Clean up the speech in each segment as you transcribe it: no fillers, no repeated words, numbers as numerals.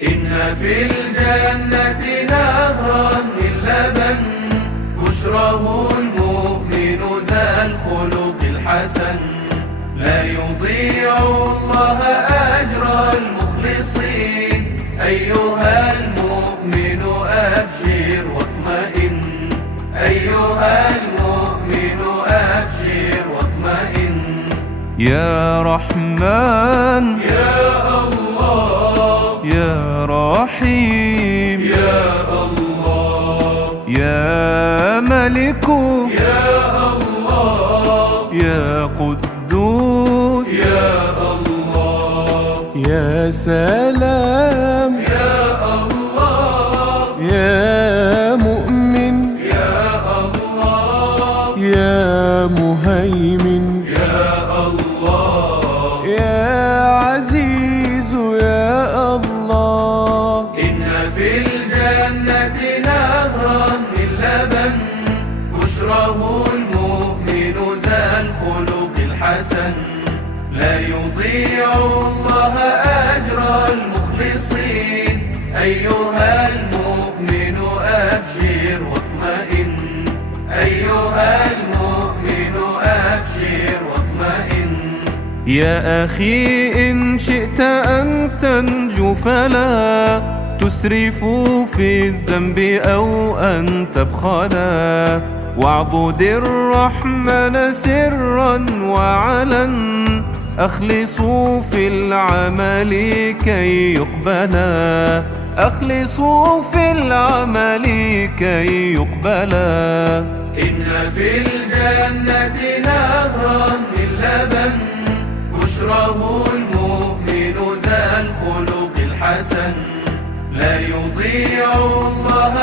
إن في الجنة نهرا من لبن بشراه المؤمن ذا الخلق الحسن. لا يضيع الله أجر المخلصين. أيها المؤمن أبشر واطمئن. أيها المؤمن أبشر واطمئن. يا رحمن يا الله يا رحيم يا الله يا ملك يا الله يا قدوس يا الله يا سلام يا الله يا مؤمن يا الله يا مهيمن يا الله يا عزيز يا الله. إن في الجنة نهرا من لبن بشراه المؤمن ذا الخلق الحسن. لا يضيع الله أجر المخلصين. أيها المؤمن أبشر واطمئن. أيها المؤمن أبشر واطمئن. يا أخي إن شئت أن تنجو فلا تسرف في الذنب أو أن تبخلا، واعبد الرحمن سرا وعلن. أخلصوا في العمل كي يقبلا. أخلصوا في العمل كي يقبلا. إن في الجنة نهرا من لبن بشراه المؤمن ذا الخلق الحسن. لا يضيع الله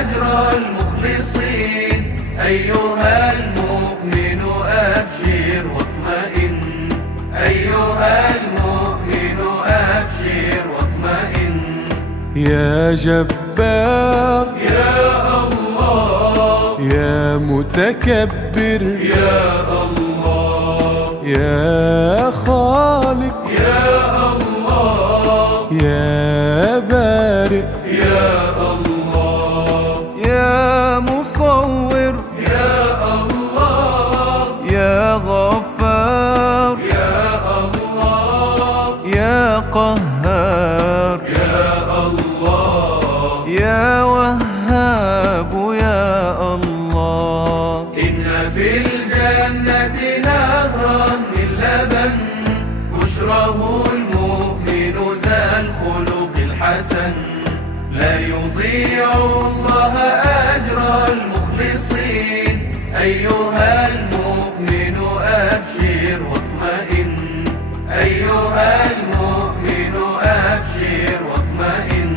أجر المخلصين. أيها المؤمن أبشر واطمئن. أيها المؤمن أبشر واطمئن. يا جبار يا الله يا متكبر يا الله يا خالق يا الله يا بارئ يا الله يا مصور يا الله يا غفار يا الله يا قهار يا الله يا وهاب يا الله. إن في الجنة نهرا من لبن بشراه المؤمن ذا الخلق الحسن. لا يضيع الله أجر المخلصين. أيها المؤمن أبشر واطمئن. أيها المؤمن أبشر واطمئن.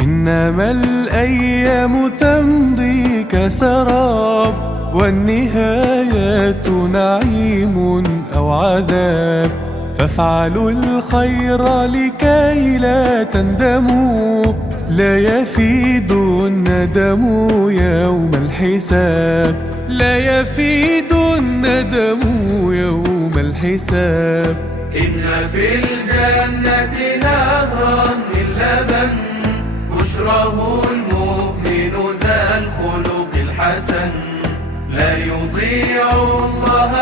إنما الأيام تمضي كسراب، والنهايات نعيم أو عذاب. فافعلوا الخير لكي لا تندموا، لا يفيد الندم يوم الحساب. لا يفيد الندم يوم الحساب. إن في الجنة نهرا من لبن بشراه المؤمن ذا الخلق الحسن. لا يضيع الله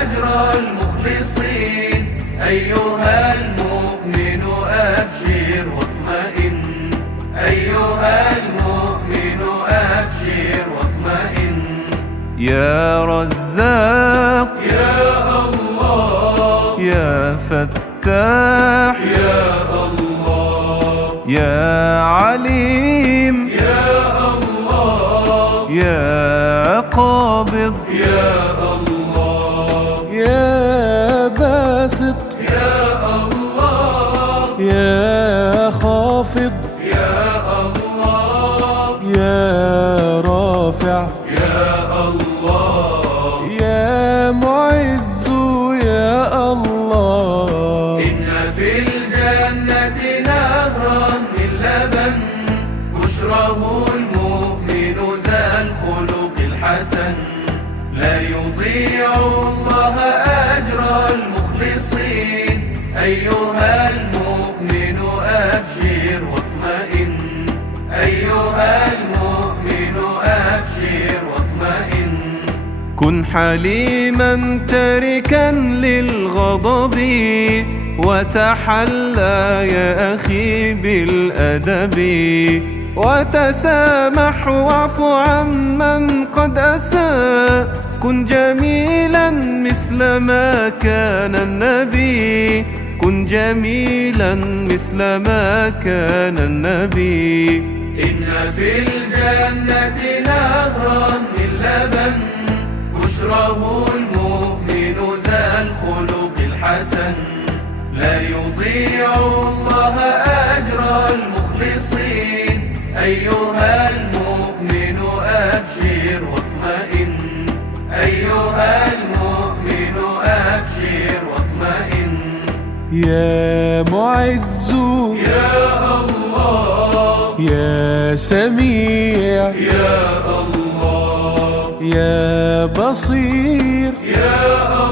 أجر المخلصين. أيها المؤمن أبشر واطمئن. أيها المؤمن أبشر واطمئن. يا رزاق يا الله يا فتاح يا الله يا عليم يا الله يا قابض يا الله يا باسط يا الله يا خافض يا الله يا رافع يا الله يا معز يا الله. إن في الجنة نهرا من لبن بشراه المؤمن ذا الخلق الحسن. لا يضيع الله أجر المخلصين. أيها المؤمن أبشر كن حليما تاركا للغضب وتحلى يا أخي بالأدب وتسامح واعف عمن قد أساء كن جميلا مثل ما كان النبي كن جميلا مثل ما كان النبي إن في الجنة نهرا من لبن بشره المؤمن ذا الخلق الحسن لا يضيع الله أجر المخلصين أيها المؤمن أبشر واطمئن أيها المؤمن أبشر واطمئن يا معز يا الله يا سميع يا الله يا بصير يا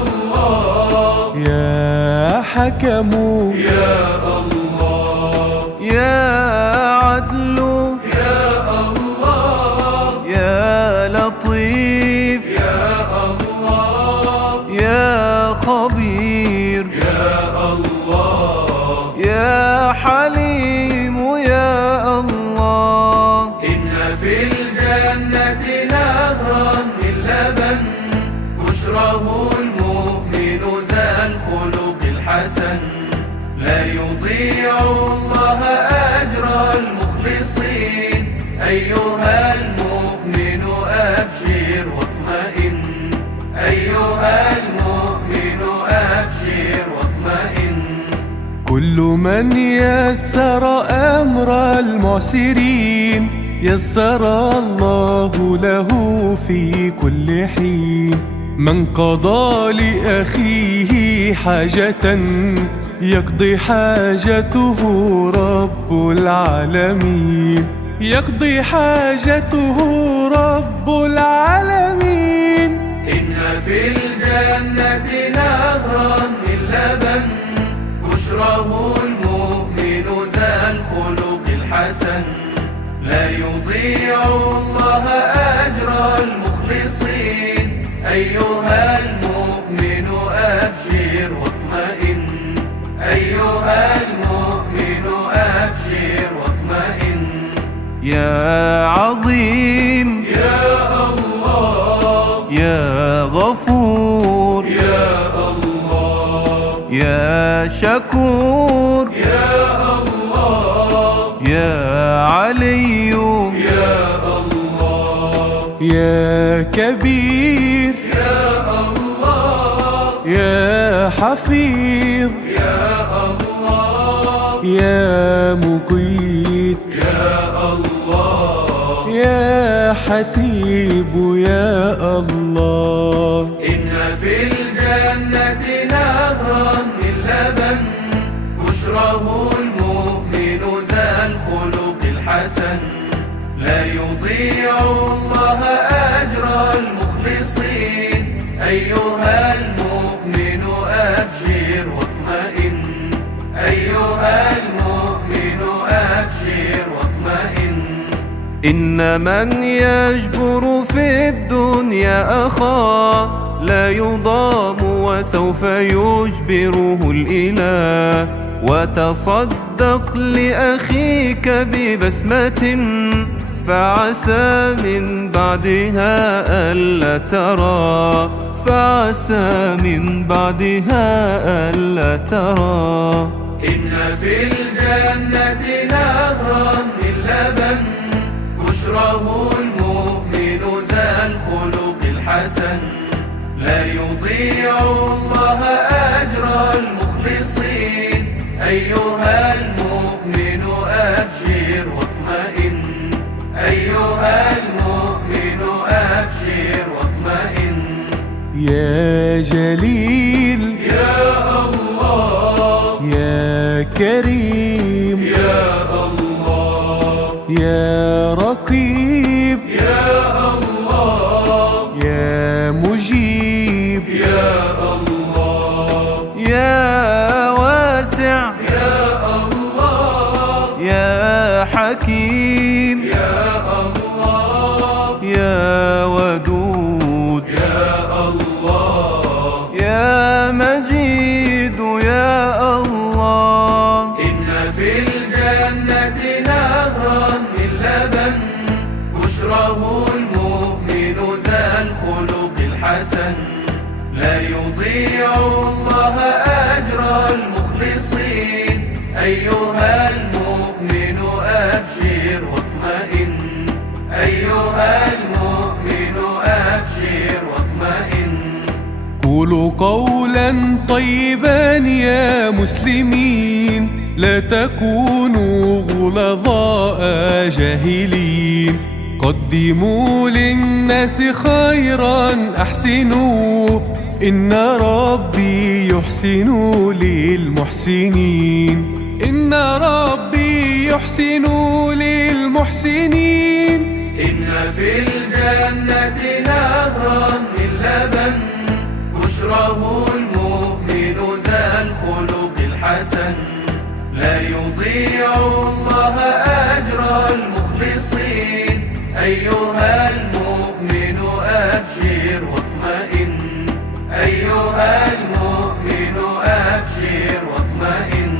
الله يا حكم يا الله يا عدل يا الله يا لطيف يا الله يا خبير يا الله يا حليم يا الله إن في الجنة نهرا من لبن بشره المؤمن ذا الخلق الحسن لا يضيع الله أجر المخلصين أيها المؤمن أبشر واطمئن أيها المؤمن أبشر واطمئن كل من يسر أمر المعسرين يسر الله له في كل حين من قضى لأخيه حاجة يقضي حاجته رب العالمين يقضي حاجته رب العالمين إن في الجنة نهرا من لبن بشره المؤمن ذا الخلق الحسن لا يضيع الله أجر المخلصين أيها المؤمن أبشر واطمئن أيها المؤمن أبشر واطمئن يا عظيم يا الله يا غفور يا الله يا شكور يا الله يا علي يا الله يا كبير يا الله يا حفيظ يا الله يا مقيت يا الله يا حسيب يا الله إن في الجنة نهرا من لبن بشره المؤمن ذا الخلق الحسن لا يضيع الله أجر المخلصين أيها المؤمن أبشر واطمئن أيها المؤمن أبشر واطمئن إن من يجبر في الدنيا أخاه لا يضام وسوف يجبره الإله وتصدق لأخيك ببسمة فعسى من بعدها ألا ترى فعسى من بعدها ألا ترى إن في الجنة نهرا من لبن بشره المؤمن ذا الخلق الحسن لا يضيع الله أجر المخلصين أيها المؤمن أبشر واطمئن أيها المؤمن أبشر واطمئن يا جليل يا الله يا كريم يا الله يا رقيب يا الله يا مجيب يا الله يا واسع يا الله يا حكيم يا الله يا ودود يا بشراه المؤمن ذا الخلق الحسن لا يضيع الله أجر المخلصين. أيها المؤمن أبشر واطمئن، أيها المؤمن أبشر واطمئن. قولوا قولا طيبا يا مسلمين، لا تكونوا غلظاء جاهلين. قدموا للناس خيرا أحسنوا، إن ربي يحسن للمحسنين، إن ربي يحسن للمحسنين. إن في الجنة نهرا من لبن بشراه المؤمن ذا الخلق الحسن لا يضيع الله أجر المخلصين. أيها المؤمن أبشر واطمئن، أيها المؤمن أبشر واطمئن.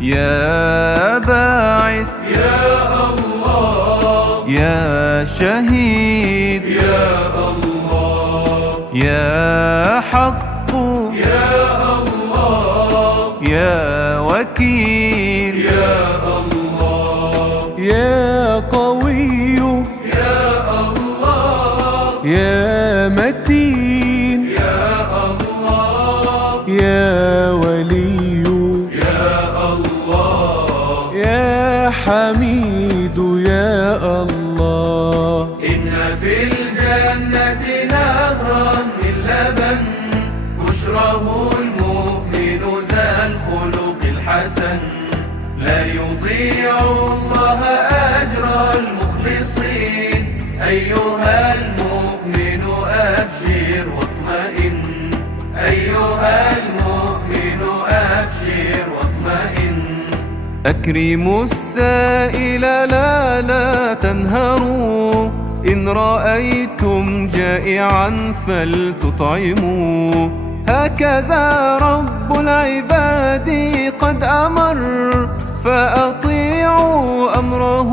يا باعث يا الله، يا شهيد يا الله، يا حق يا الله، يا وكيل يا الله، يا قوي يا الله، يا متين يا الله، يا ولي يا الله، يا حميد يا الله. إن في الجنة نهرا من لبن بشراه المؤمن ذا الخلق الحسن لا يضيع الله أجر المخلصين. أيها المؤمن أبشر واطمئن، أيها المؤمن أبشر واطمئن. أكرموا السائل لا تنهروا، إن رأيتم جائعا فلتطعموا. هكذا رب العباد قد أمر، فأطيعوا أمره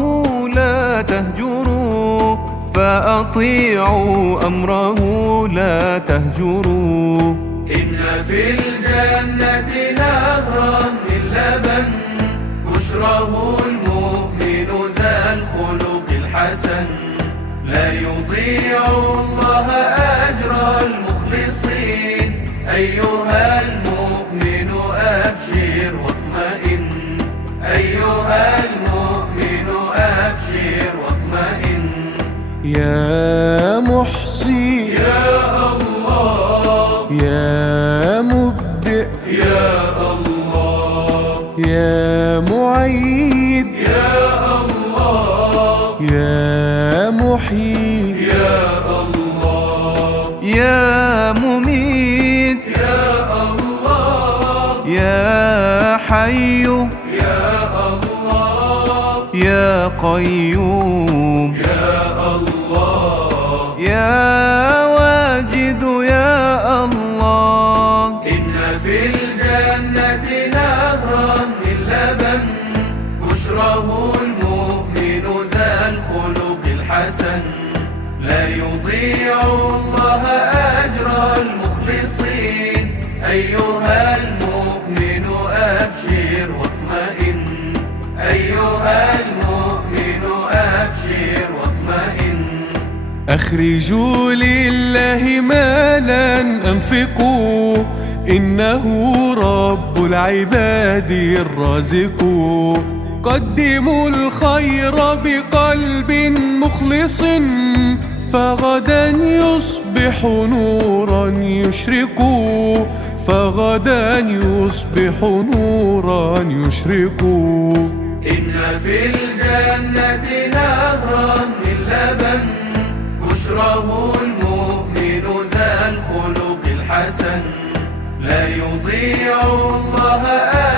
لا تهجروا، فأطيعوا أمره لا تهجروا. إن في الجنة نهرا من لبن بشراه المؤمن ذا الخلق الحسن لا يضيع الله أجر المخلصين. أيها المؤمن أبشر واطمئن، أيها المؤمن أبشر واطمئن. يا محصي يا الله، يا مبدئ يا الله، يا معيد يا الله، يا محيي يا الله، يا مميت يا الله، يا حي يا الله، يا قيوم يا الله، يا واجد يا الله. إن في الجنة نهرا من لبن بشراه المؤمن ذا الخلق الحسن لا يضيع الله أجر المخلصين. أيها المؤمن أبشر واطمئن، أيها المؤمن أبشر واطمئن. أخرجوا لله مالا أنفقوا، إنه رب العباد الرازق. قدموا الخير بقلب مخلص، فغدا يصبح نورا يشرق، فغدا يصبح نورا يشرق. إن في الجنة نهرا من لبن بشراه المؤمن ذا الخلق الحسن لا يضيع الله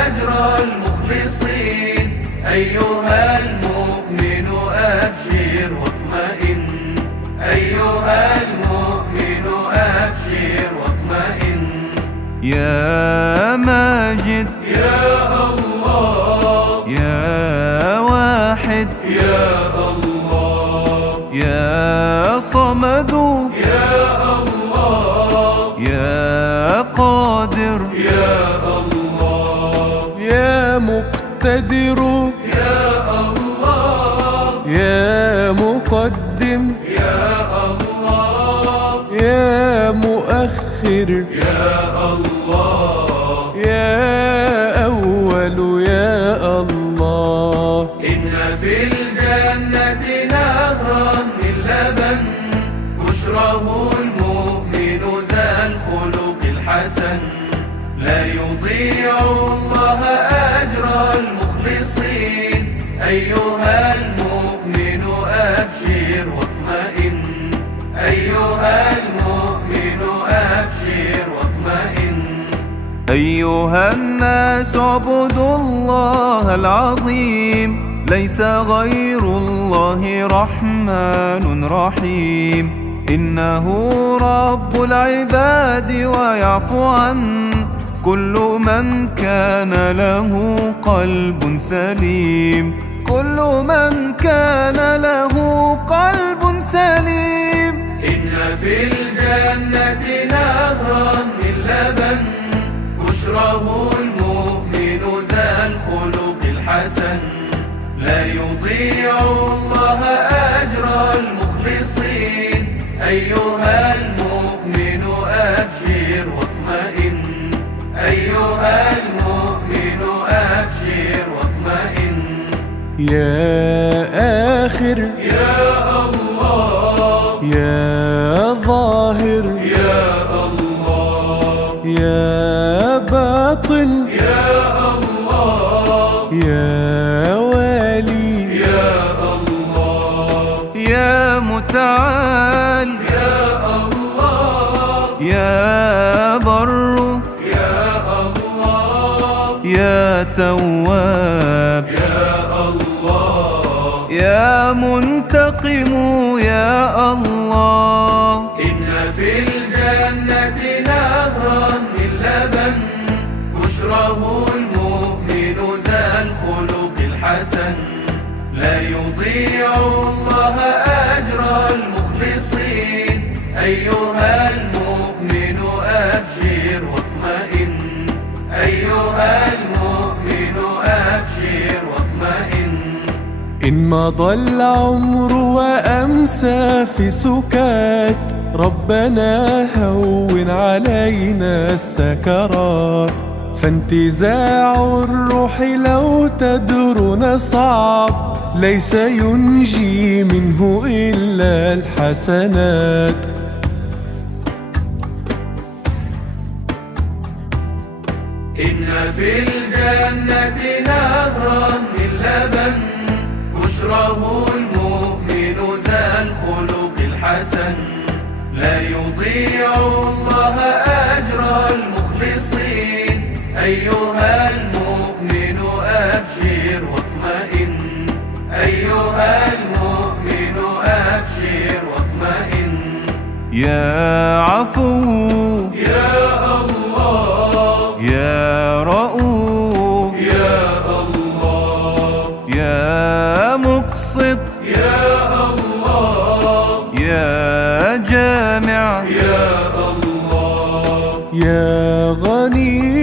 أجر المخلصين. أيها المؤمن أبشر واطمئن، أيها المؤمن أبشر واطمئن. يا ماجد يا الله، يا واحد يا الله، يا مقدم يا الله، يا مؤخر يا الله، يا أول يا الله. إن في الجنة نهرا من لبن بشره المؤمن ذا الخلق الحسن، لا يضيع الله أجر المخلصين. أيها المؤمن أبشر واطمئن، أيها المؤمن أبشر واطمئن. أيها الناس اعبدوا الله العظيم، ليس غير الله رحمن رحيم. إنه رب العباد ويعفو عن كل من كان له قلب سليم، كل من كان له قلب سليم. إن في الجنة نهرا من لبن بشره المؤمن ذا الخلق الحسن، لا يضيع الله أجر المخلصين. أيها المؤمن أبشر واطمئن، أيها المؤمن أبشر واطمئن. يا آخر يا الله، يا ظاهر يا الله، يا باطن يا الله، يا والي يا الله، يا متعال يا الله، يا بر يا الله، يا تواب يا الله، يا منتقم يا الله. إن في الجنة نهرا من لبن بشره المؤمن ذا الخلق الحسن، لا يضيع الله أجر المخلصين. أيها المؤمن أبشر واطمئن، أيها المؤمن أبشر واطمئن. إن مضى العمر وأمسى في سكات، ربنا هون علينا السكرات. فانتزاع الروح لو تدرون صعب، ليس ينجي منه إلا الحسنات. إن في الجنة نهرا من لبن بشره المؤمن ذا الخلق الحسن، لا يضيع الله أجر المخلصين. أيها المؤمن أبشر واطمئن، أيها المؤمن أبشر واطمئن. يا عفو يا الله، يا رؤوف يا الله، يا مقسط يا الله، يا جامع يا الله، يا غني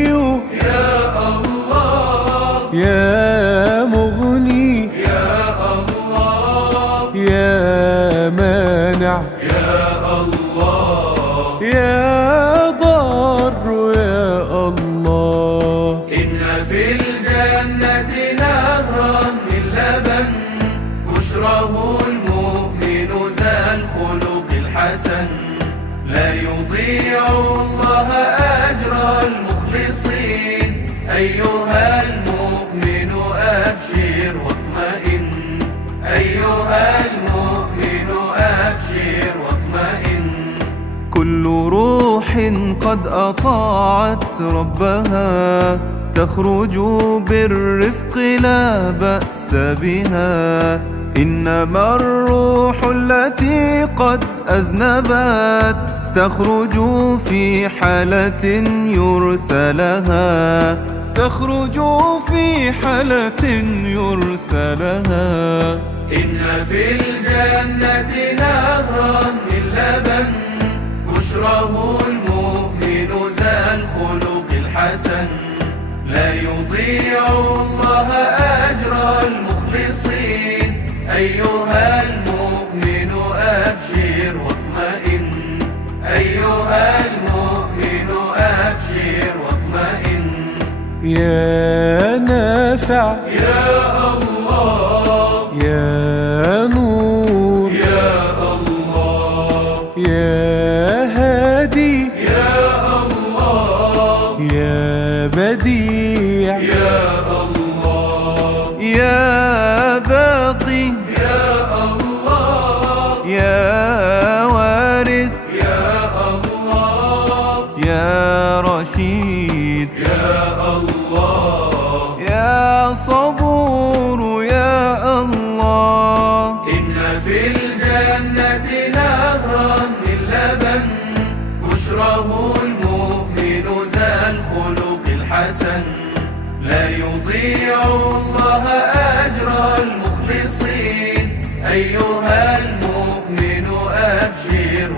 يا الله، يا مغني يا الله، يا مانع يا الله، يا ضار يا الله. إن في الجنة نهرا من لبن بشره المؤمن ذا الخلق الحسن، لا يضيع الله أجر المخلصين. أيها المؤمن أبشر واطمئن، أيها المؤمن أبشر واطمئن. كل روح قد أطاعت ربها تخرج بالرفق لا بأس بها. إنما الروح التي قد أذنبت تخرج في حالة يرثى لها، تخرج في حالة يرثى لها. إن في الجنة نهرا من لبن بشره المؤمن ذا الخلق الحسن، لا يضيع الله أجر المخلصين. أيها المؤمن يا نافع يا الله، يا نور يا الله، يا هادي يا الله، يا بديع يا الله، يا باقي يا الله، يا وارث يا الله، يا رشيد يا الله، يا صبور يا الله. إن في الجنة نهرا من لبن بشره المؤمن ذا الخلق الحسن، لا يضيع الله أجر المخلصين. أيها المؤمن أبشر